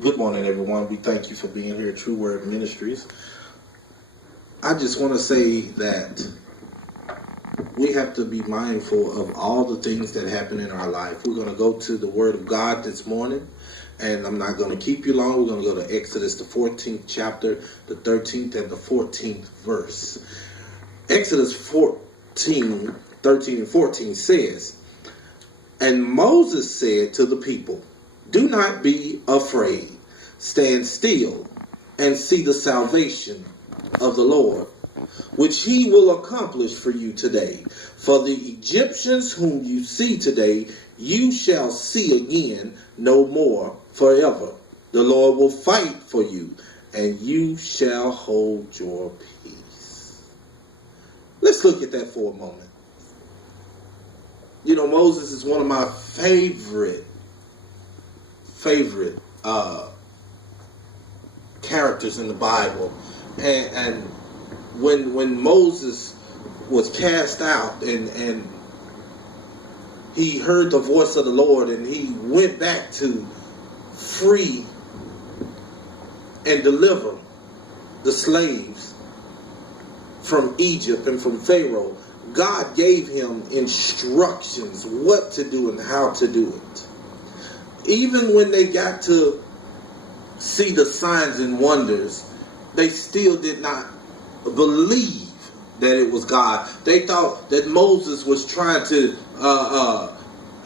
Good morning, everyone. We thank you for being here at True Word Ministries. I just want to say that we have to be mindful of all the things that happen in our life. We're going to go to the Word of God this morning, and I'm not going to keep you long. We're going to go to Exodus, the 14th chapter, the 13th and the 14th verse. Exodus 14, 13 and 14 says, "And Moses said to the people, 'Do not be afraid. Stand still and see the salvation of the Lord, which he will accomplish for you today. For the Egyptians whom you see today, you shall see again no more forever. The Lord will fight for you, and you shall hold your peace.'" Let's look at that for a moment. You know, Moses is one of my favorite characters in the Bible. And when Moses was cast out and he heard the voice of the Lord and he went back to free and deliver the slaves from Egypt and from Pharaoh, God gave him instructions what to do and how to do it. Even when they got to see the signs and wonders, they still did not believe that it was God. They thought that Moses was trying to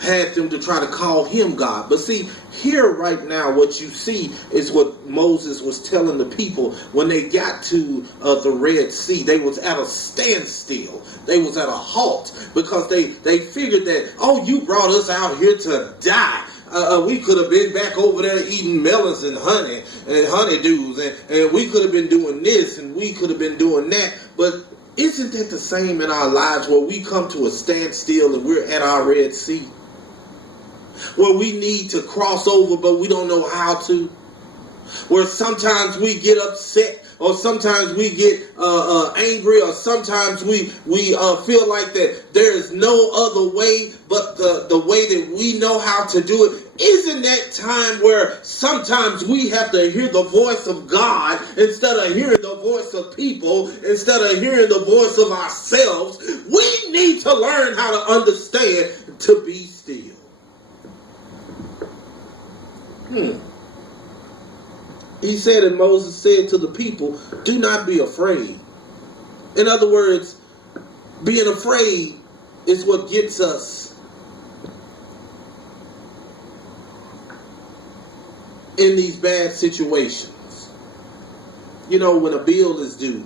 had them to try to call him God. But see, here right now, what you see is what Moses was telling the people when they got to the Red Sea. They was at a standstill. They was at a halt because they figured that, oh, you brought us out here to die. We could have been back over there eating melons and honey and honeydews, and we could have been doing this and we could have been doing that. But isn't that the same in our lives where we come to a standstill and we're at our Red Sea? Where we need to cross over but we don't know how to? Where sometimes we get upset, or sometimes we get angry, or sometimes we feel like that there is no other way but the way that we know how to do it. Isn't that time where sometimes we have to hear the voice of God instead of hearing the voice of people, instead of hearing the voice of ourselves? We need to learn how to understand to be still. He said, and Moses said to the people, "Do not be afraid." In other words, being afraid is what gets us in these bad situations. You know, when a bill is due,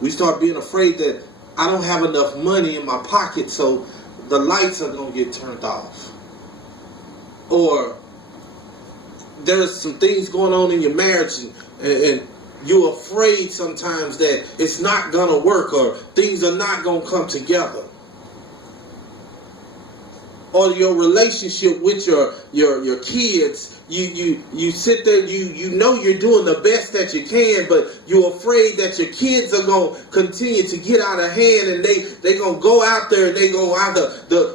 we start being afraid that I don't have enough money in my pocket, so the lights are going to get turned off. Or there's some things going on in your marriage and you're afraid sometimes that it's not going to work or things are not going to come together. Or your relationship with your kids, you sit there, you know you're doing the best that you can, but you're afraid that your kids are going to continue to get out of hand and they going to go out there and they going to either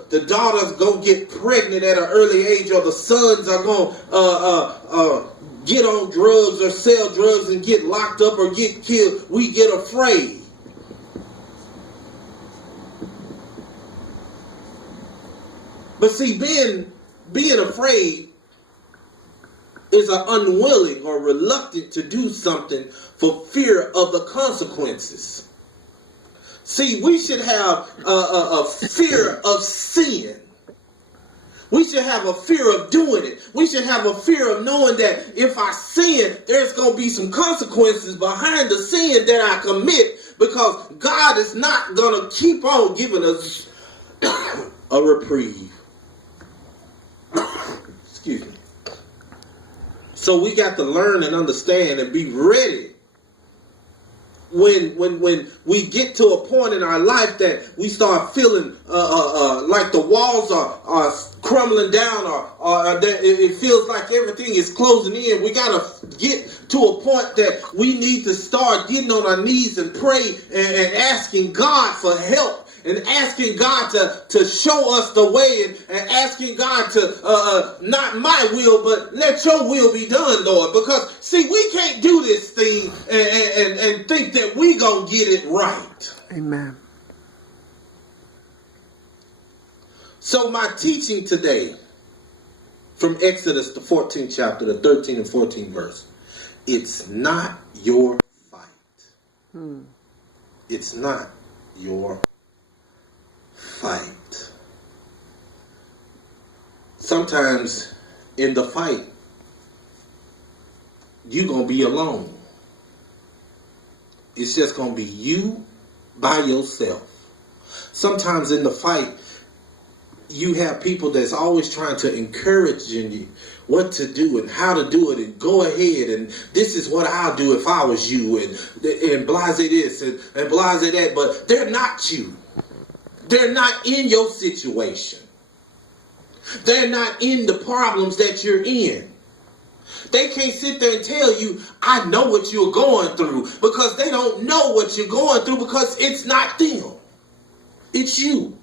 the daughter's going to get pregnant at an early age, or the sons are going to get on drugs or sell drugs and get locked up or get killed. We get afraid. But see, being afraid is an unwilling or reluctant to do something for fear of the consequences. See, we should have a fear of sin. We should have a fear of doing it. We should have a fear of knowing that if I sin, there's going to be some consequences behind the sin that I commit, because God is not going to keep on giving us a reprieve. Excuse me. So we got to learn and understand and be ready when we get to a point in our life that we start feeling like the walls are crumbling down, or it feels like everything is closing in. We got to get to a point that we need to start getting on our knees and pray and asking God for help and asking God to show us the way, and asking God to, not my will, but let your will be done, Lord. Because, see, we can't do this thing and think that we gonna get it right. Amen. So my teaching today from Exodus, the 14th chapter, the 13th and 14th verse, it's not your fight. It's not your fight. Sometimes in the fight, you're going to be alone. It's just going to be you by yourself. Sometimes in the fight, you have people that's always trying to encourage you what to do and how to do it, and go ahead, and this is what I'll do if I was you, and blase this and blase that, but they're not you. They're not in your situation. They're not in the problems that you're in. They can't sit there and tell you, I know what you're going through, because they don't know what you're going through, because it's not them. It's you.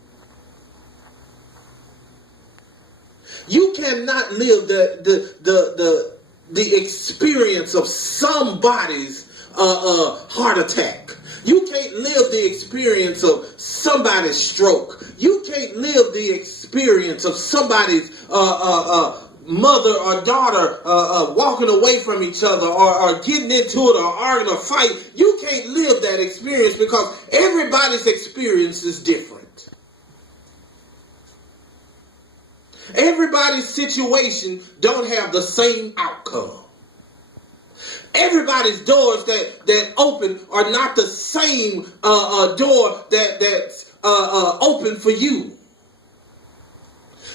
You cannot live the experience of somebody's heart attack. You can't live the experience of somebody's stroke. You can't live the experience of somebody's mother or daughter walking away from each other, or getting into it, or arguing or fight. You can't live that experience, because everybody's experience is different. Everybody's situation don't have the same outcome. Everybody's doors that open are not the same door that's open for you.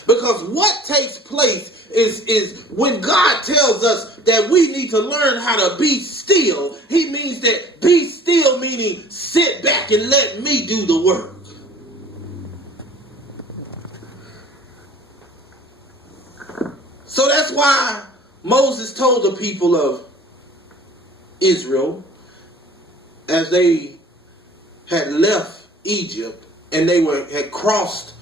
Because what takes place is when God tells us that we need to learn how to be still, he means that be still meaning sit back and let me do the work. So that's why Moses told the people of Israel, as they had left Egypt and they had crossed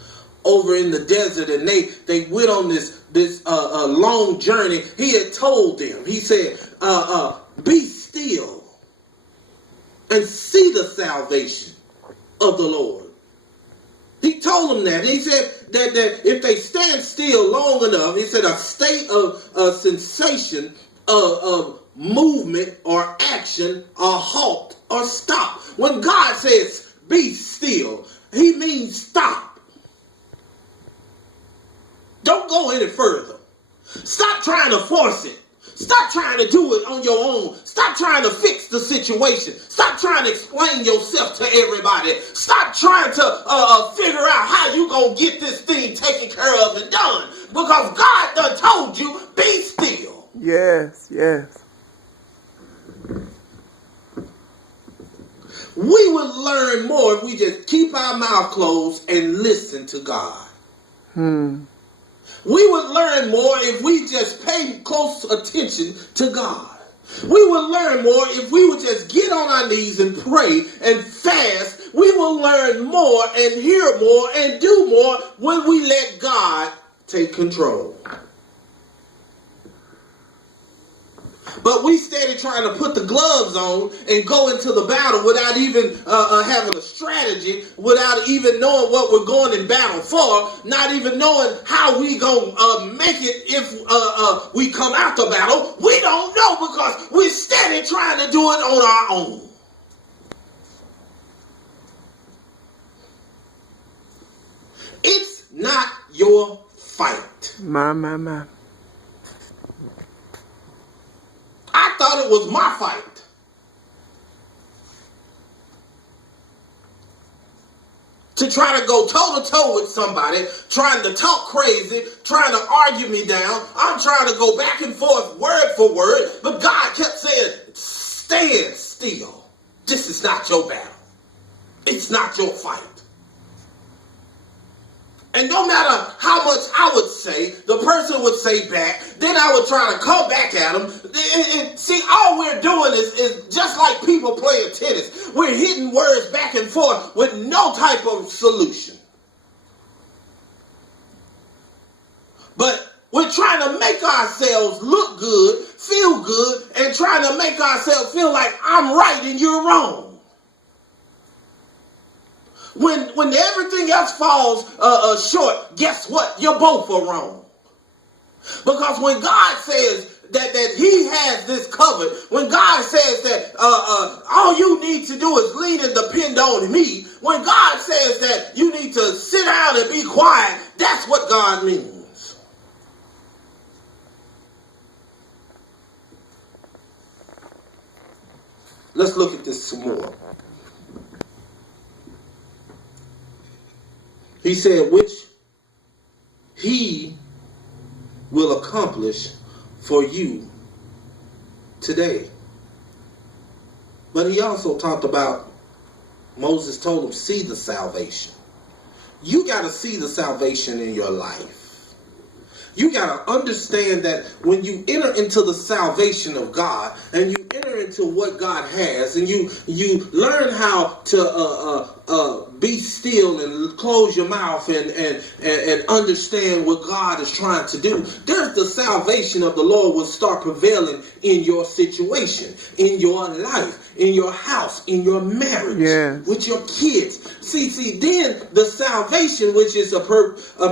over in the desert, and they went on this long journey, he had told them, he said, be still and see the salvation of the Lord. He told them that. He said that if they stand still long enough, he said a state of sensation of movement or action or halt or stop. When God says be still, he means stop. Don't go any further. Stop trying to force it. Stop trying to do it on your own. Stop trying to fix the situation. Stop trying to explain yourself to everybody. Stop trying to figure out how you gonna get this thing taken care of and done. Because God done told you, be still. Yes, yes. We would learn more if we just keep our mouth closed and listen to God. We would learn more if we just pay close attention to God. We would learn more if we would just get on our knees and pray and fast. We will learn more and hear more and do more when we let God take control. But we steady trying to put the gloves on and go into the battle without even having a strategy, without even knowing what we're going in battle for, not even knowing how we going to make it if we come out the battle. We don't know, because we're steady trying to do it on our own. It's not your fight. My. I thought it was my fight. To try to go toe-to-toe with somebody, trying to talk crazy, trying to argue me down. I'm trying to go back and forth, word for word. But God kept saying, stand still. This is not your battle. It's not your fight. And no matter how much I would say, the person would say back. Then I would try to come back at them. See, all we're doing is just like people playing tennis. We're hitting words back and forth with no type of solution. But we're trying to make ourselves look good, feel good, and trying to make ourselves feel like I'm right and you're wrong. When everything else falls short, guess what? You both are wrong. Because when God says that he has this covered, when God says that all you need to do is lean and depend on me, when God says that you need to sit down and be quiet, that's what God means. Let's look at this some more. He said, which he will accomplish for you today. But he also talked about, Moses told him, see the salvation. You got to see the salvation in your life. You got to understand that when you enter into the salvation of God and you enter into what God has and you learn how to be still and close your mouth and understand what God is trying to do, there's the salvation of the Lord will start prevailing in your situation, in your life, in your house, in your marriage, with your kids. See, then the salvation, which is a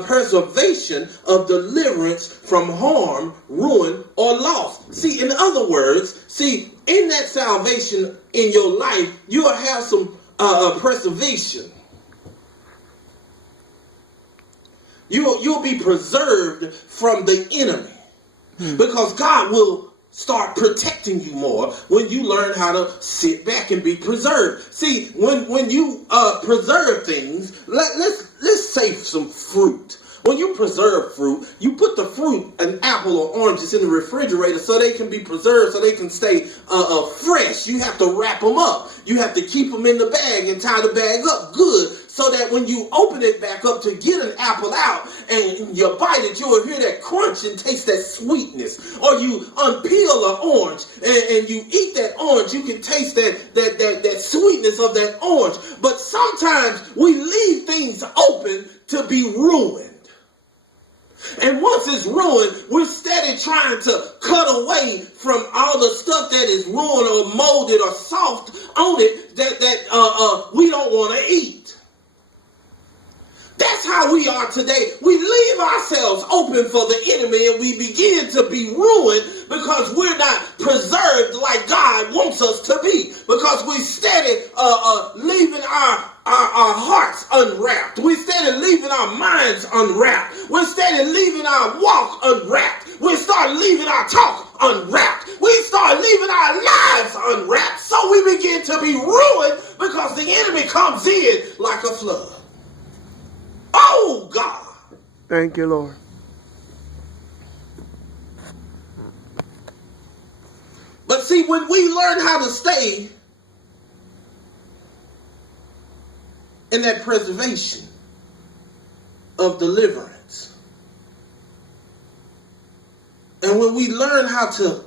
preservation of deliverance from harm, ruin, or loss. See, in other words, in that salvation in your life, you'll have some preservation. You'll be preserved from the enemy because God will start protecting you more when you learn how to sit back and be preserved. See, when you preserve things, let's say some fruit. When you preserve fruit, you put the fruit, an apple or oranges, in the refrigerator so they can be preserved, so they can stay fresh. You have to wrap them up. You have to keep them in the bag and tie the bag up good so that when you open it back up to get an apple out and you bite it, you will hear that crunch and taste that sweetness. Or you unpeel an orange and you eat that orange, you can taste that sweetness of that orange. But sometimes we leave things open to be ruined. And once it's ruined, we're steady trying to cut away from all the stuff that is ruined or molded or soft on it that we don't want to eat. That's how we are today. We leave ourselves open for the enemy and we begin to be ruined because we're not preserved like God wants us to be. Because we steady leaving our hearts unwrapped. We steady leaving our minds unwrapped. We're steady leaving our walk unwrapped. We start leaving our talk unwrapped. We start leaving our lives unwrapped. So we begin to be ruined because the enemy comes in like a flood. Oh, God. Thank you, Lord. But see, when we learn how to stay in that preservation of deliverance, and when we learn how to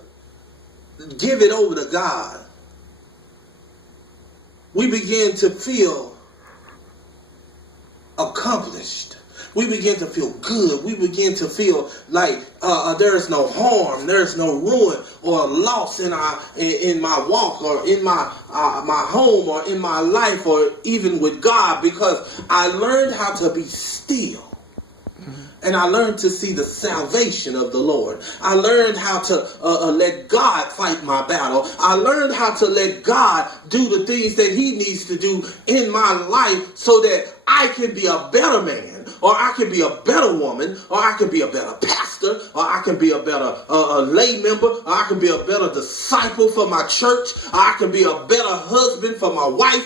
give it over to God, we begin to feel accomplished. We begin to feel good. We begin to feel like there is no harm, there is no ruin or loss in my walk or in my home or in my life or even with God, because I learned how to be still. And I learned to see the salvation of the Lord. I learned how to let God fight my battle. I learned how to let God do the things that he needs to do in my life so that I can be a better man, or I can be a better woman, or I can be a better pastor, or I can be a better lay member, or I can be a better disciple for my church, or I can be a better husband for my wife,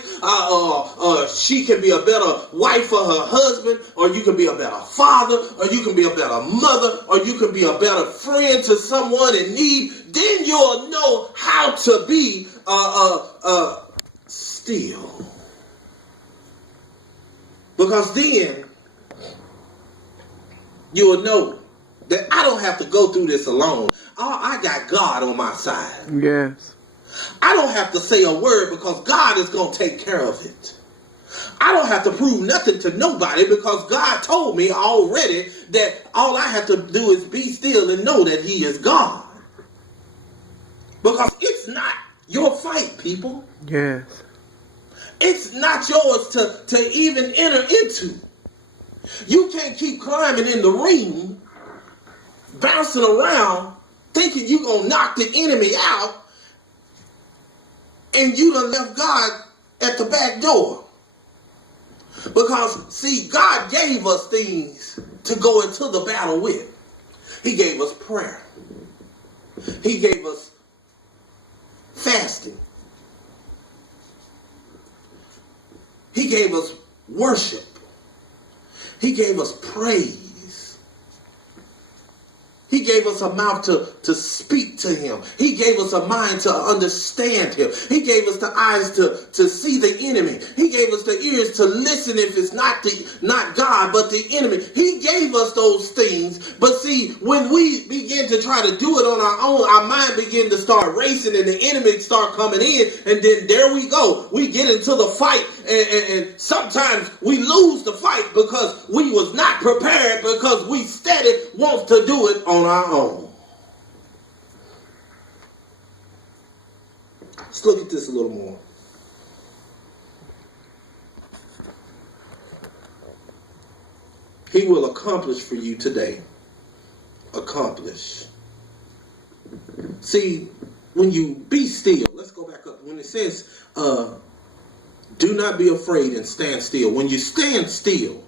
she can be a better wife for her husband, or you can be a better father, or you can be a better mother, or you can be a better friend to someone in need. Then you'll know how to be still. Because then you'll know that I don't have to go through this alone. I got God on my side. Yes. I don't have to say a word because God is going to take care of it. I don't have to prove nothing to nobody because God told me already that all I have to do is be still and know that he is God. Because it's not your fight, people. Yes. It's not yours to even enter into. You can't keep climbing in the ring, bouncing around, thinking you're going to knock the enemy out, and you done left God at the back door. Because, see, God gave us things to go into the battle with. He gave us prayer. He gave us fasting. He gave us worship. He gave us praise. He gave us a mouth to speak to him. He gave us a mind to understand him. He gave us the eyes to see the enemy. He gave us the ears to listen if it's not God, but the enemy. He gave us those things. But see, when we begin to try to do it on our own, our mind begin to start racing and the enemy start coming in. And then there we go. We get into the fight. And sometimes we lose the fight because we was not prepared, because we steady wants to do it on our own. Let's look at this a little more. He will accomplish for you today. Accomplish. See, when you be still, let's go back up. When it says, do not be afraid and stand still. When you stand still,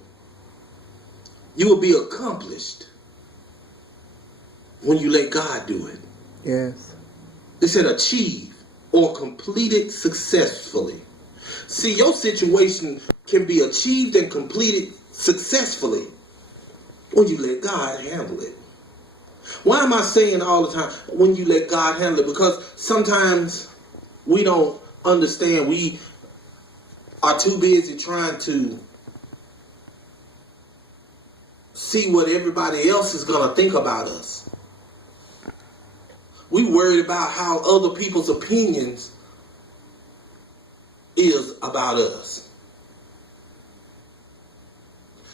you will be accomplished when you let God do it. Yes. It said achieve or completed successfully. See, your situation can be achieved and completed successfully when you let God handle it. Why am I saying all the time when you let God handle it? Because sometimes we don't understand. We are too busy trying to see what everybody else is going to think about us. We worried about how other people's opinions is about us.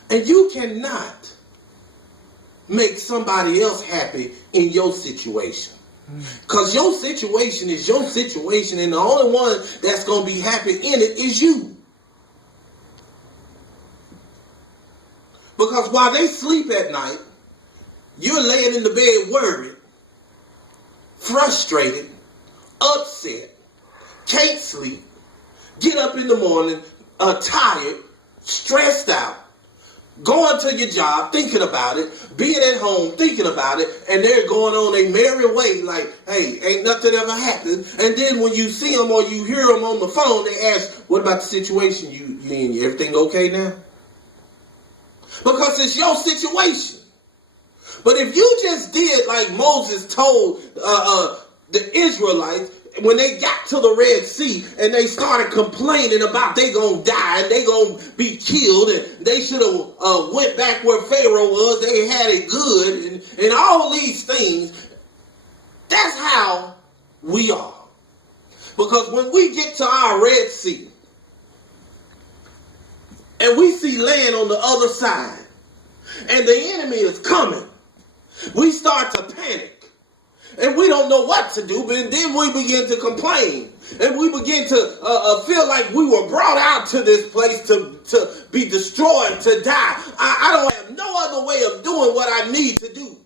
And you cannot make somebody else happy in your situation. Because your situation is your situation, and the only one that's going to be happy in it is you. Because while they sleep at night, you're laying in the bed worried, frustrated, upset, can't sleep, get up in the morning, tired, stressed out, going to your job, thinking about it, being at home, thinking about it, and they're going on a merry way like, hey, ain't nothing ever happened. And then when you see them or you hear them on the phone, they ask, what about the situation you in? Everything okay now? Because it's your situation. But if you just did like Moses told the Israelites when they got to the Red Sea and they started complaining about they gonna die and they gonna be killed and they should have went back where Pharaoh was, they had it good and all these things, that's how we are. Because when we get to our Red Sea and we see land on the other side and the enemy is coming, we start to panic. And we don't know what to do, but then we begin to complain. And we begin to feel like we were brought out to this place to be destroyed, to die. I don't have no other way of doing what I need to do.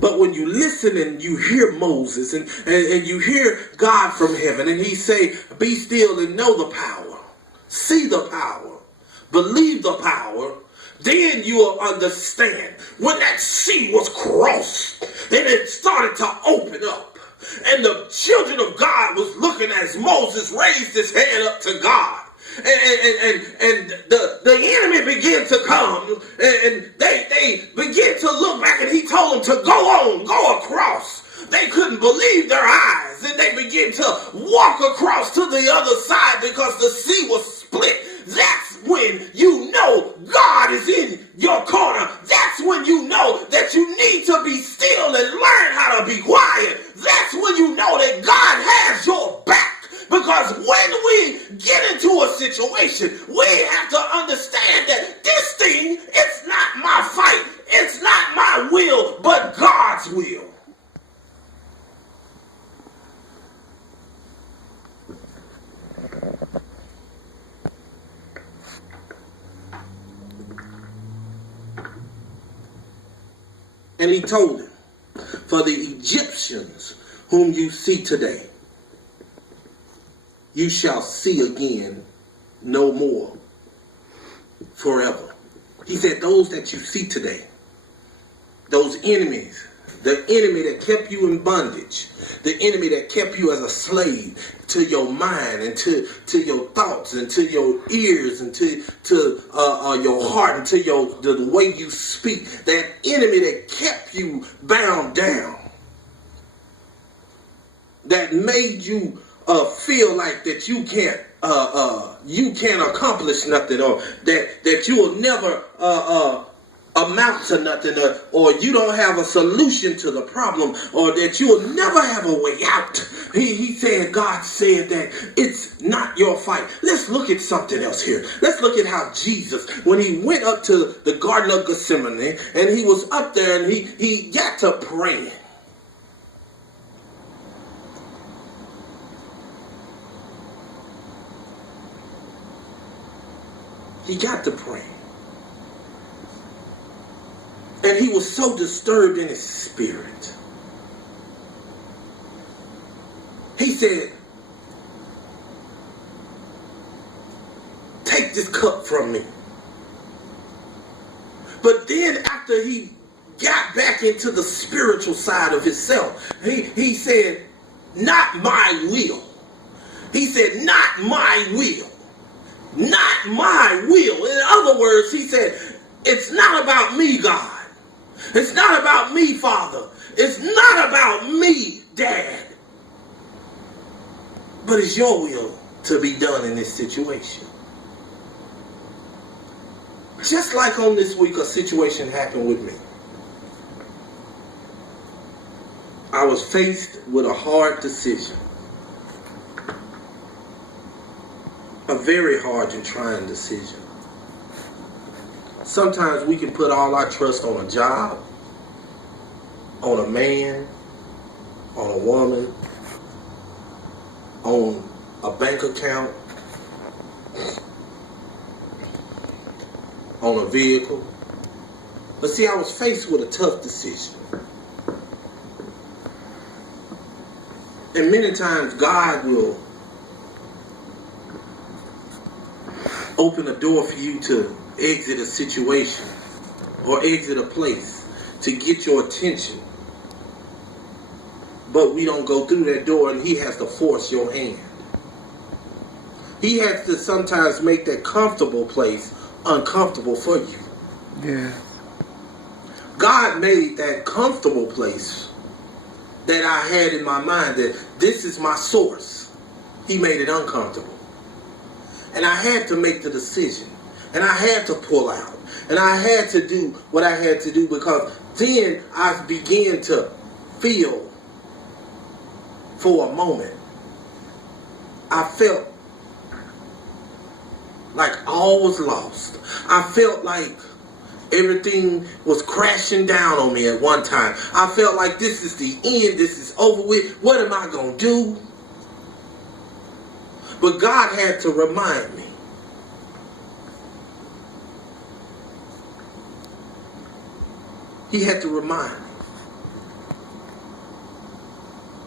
But when you listen and you hear Moses and you hear God from heaven and he say, be still and know the power, see the power, believe the power, then you will understand when that sea was crossed and it started to open up and the children of God was looking as Moses raised his hand up to God and the enemy began to come and they began to look back and he told them to go across. They couldn't believe their eyes and they began to walk across to the other side because the sea was split. That's when you know my will, but God's will. And he told him, for the Egyptians whom you see today, you shall see again no more forever. He said, those that you see today, those enemies, the enemy that kept you in bondage, the enemy that kept you as a slave to your mind and to your thoughts and to your ears and to your heart and to the way you speak, that enemy that kept you bound down, that made you feel like that you can't accomplish nothing, or that you will never amount to nothing, or you don't have a solution to the problem, or that you will never have a way out. He said, God said that it's not your fight. Let's look at something else here. Let's look at how Jesus, when he went up to the Garden of Gethsemane, and he was up there and he got to praying. He got to pray. And he was so disturbed in his spirit. He said, take this cup from me. But then after he got back into the spiritual side of himself, he said, not my will. He said, not my will. Not my will. In other words, he said, it's not about me, God. It's not about me, Father. It's not about me, Dad. But it's your will to be done in this situation. Just like on this week, a situation happened with me. I was faced with a hard decision. A very hard and trying decision. Sometimes we can put all our trust on a job, on a man, on a woman, on a bank account, on a vehicle. But see, I was faced with a tough decision. And many times God will open a door for you to exit a situation or exit a place to get your attention. But we don't go through that door, and he has to force your hand. He has to sometimes make that comfortable place uncomfortable for you. Yeah. God made that comfortable place that I had in my mind, that this is my source. He made it uncomfortable. And I had to make the decision. And I had to pull out. And I had to do what I had to do, because then I began to feel, for a moment, I felt like all was lost. I felt like everything was crashing down on me at one time. I felt like this is the end. This is over with. What am I going to do? But God had to remind me. He had to remind me.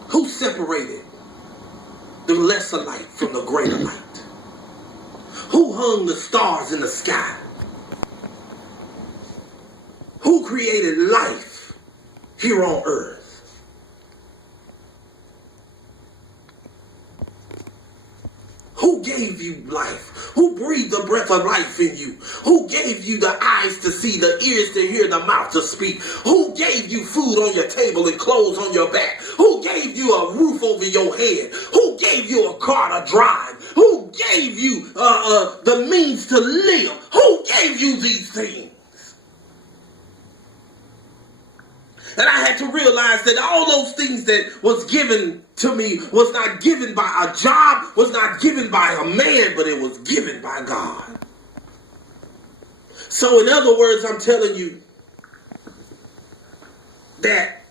Who separated the lesser light from the greater light? Who hung the stars in the sky? Who created life here on earth? Who gave you life? Who breathed the breath of life in you? Who gave you the eyes to see, the ears to hear, the mouth to speak? Who gave you food on your table and clothes on your back? Who gave you a roof over your head? Who gave you a car to drive? Who gave you the means to live? Who gave you these things? And I had to realize that all those things that was given to me was not given by a job, was not given by a man, but it was given by God. So in other words, I'm telling you, that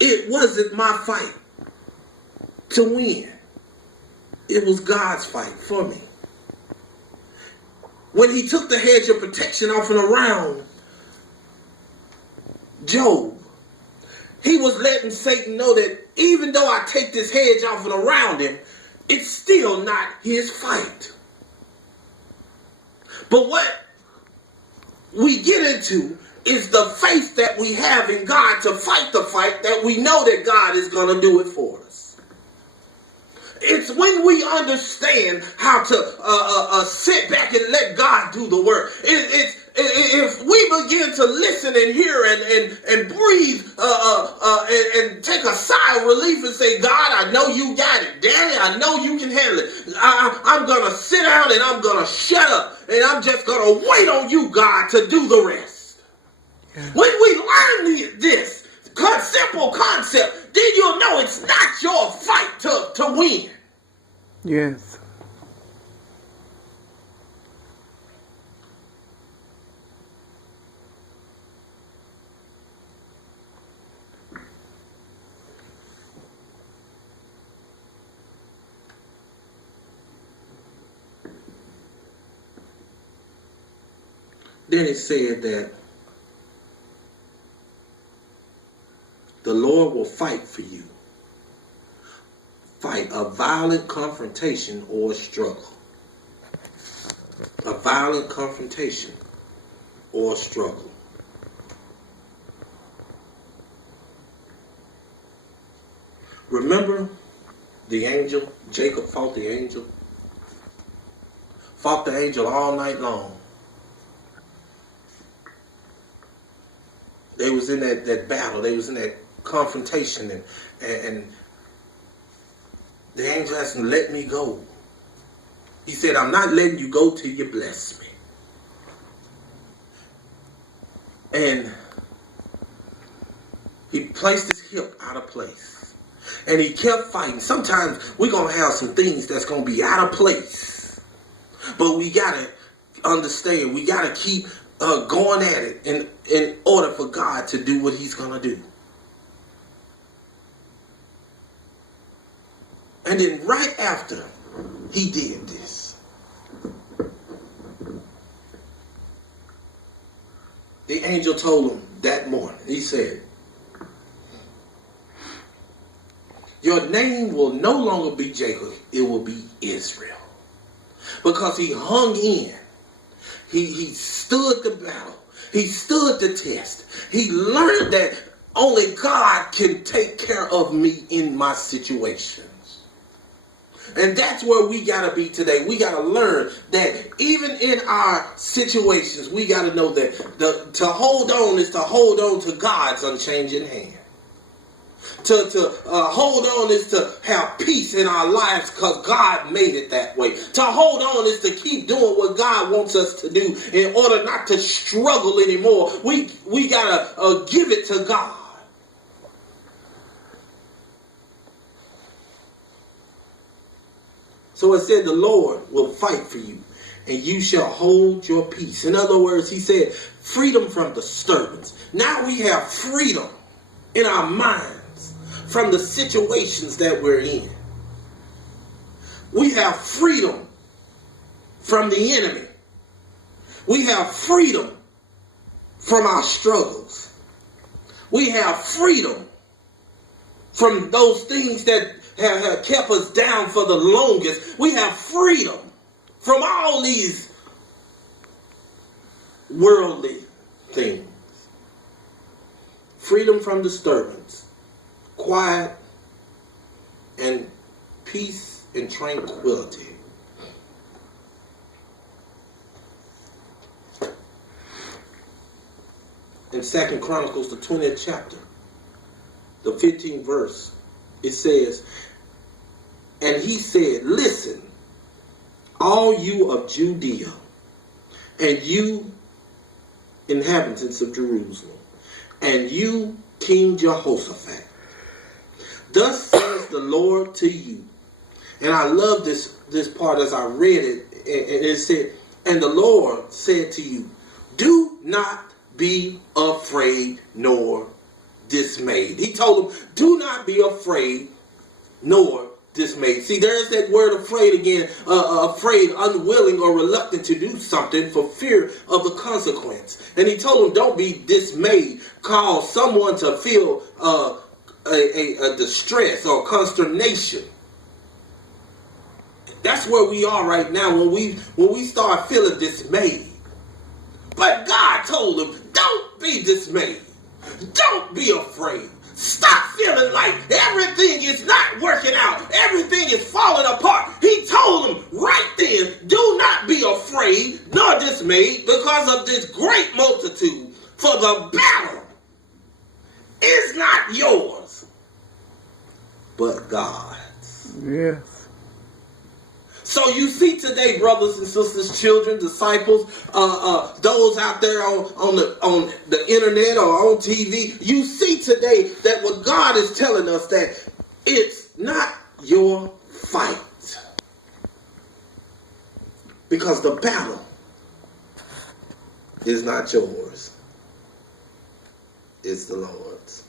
it wasn't my fight to win. It was God's fight for me. When he took the hedge of protection off and around Job, he was letting Satan know that even though I take this hedge off and around him, it's still not his fight. But what we get into is the faith that we have in God to fight the fight that we know that God is going to do it for us. It's when we understand how to sit back and let God do the work. If we begin to listen and hear and breathe and take a sigh of relief and say, God, I know you got it. Daddy, I know you can handle it. I'm going to sit down and I'm going to shut up and I'm just going to wait on you, God, to do the rest. Yeah. When we learn this simple concept, then you'll know it's not your fight to win. Yes. Then it said that the Lord will fight for you. Fight a violent confrontation or a struggle. A violent confrontation or a struggle. Remember the angel? Jacob fought the angel. Fought the angel all night long. They was in that battle. They was in that confrontation. And the angel asked him, let me go. He said, I'm not letting you go till you bless me. And he placed his hip out of place. And he kept fighting. Sometimes we're going to have some things that's going to be out of place. But we got to understand. We got to keep going at it in order for God to do what he's going to do. And then right after he did this, the angel told him that morning, he said, your name will no longer be Jacob, it will be Israel. Because he hung in. He stood the battle. He stood the test. He learned that only God can take care of me in my situations. And that's where we got to be today. We got to learn that even in our situations, we got to know that to hold on is to hold on to God's unchanging hand. To hold on is to have peace in our lives because God made it that way. To hold on is to keep doing what God wants us to do in order not to struggle anymore. We got to give it to God. So it said the Lord will fight for you and you shall hold your peace. In other words, he said freedom from disturbance. Now we have freedom in our minds from the situations that we're in. We have freedom from the enemy. We have freedom from our struggles. We have freedom from those things that have kept us down for the longest. We have freedom from all these worldly things. Freedom from disturbance, quiet, and peace and tranquility. In 2 Chronicles, the 20th chapter, the 15th verse, it says, and he said, listen, all you of Judea, and you inhabitants of Jerusalem, and you King Jehoshaphat, thus says the Lord to you. And I love this part as I read it, and it said, and the Lord said to you, do not be afraid nor dismayed. He told them, do not be afraid nor dismayed. See, there's that word afraid again. Afraid, unwilling, or reluctant to do something for fear of the consequence. And he told them, don't be dismayed. Cause someone to feel a distress or consternation. That's where we are right now when we start feeling dismayed. But God told them, don't be dismayed. Don't be afraid. Stop feeling like everything is not working out. Everything is falling apart. He told them right then, do not be afraid nor dismayed because of this great multitude. For the battle is not yours, but God's. Yes. So you see today, brothers and sisters, children, disciples, those out there on the internet or on TV, you see today that what God is telling us that it's not your fight. Because the battle is not yours. It's the Lord's.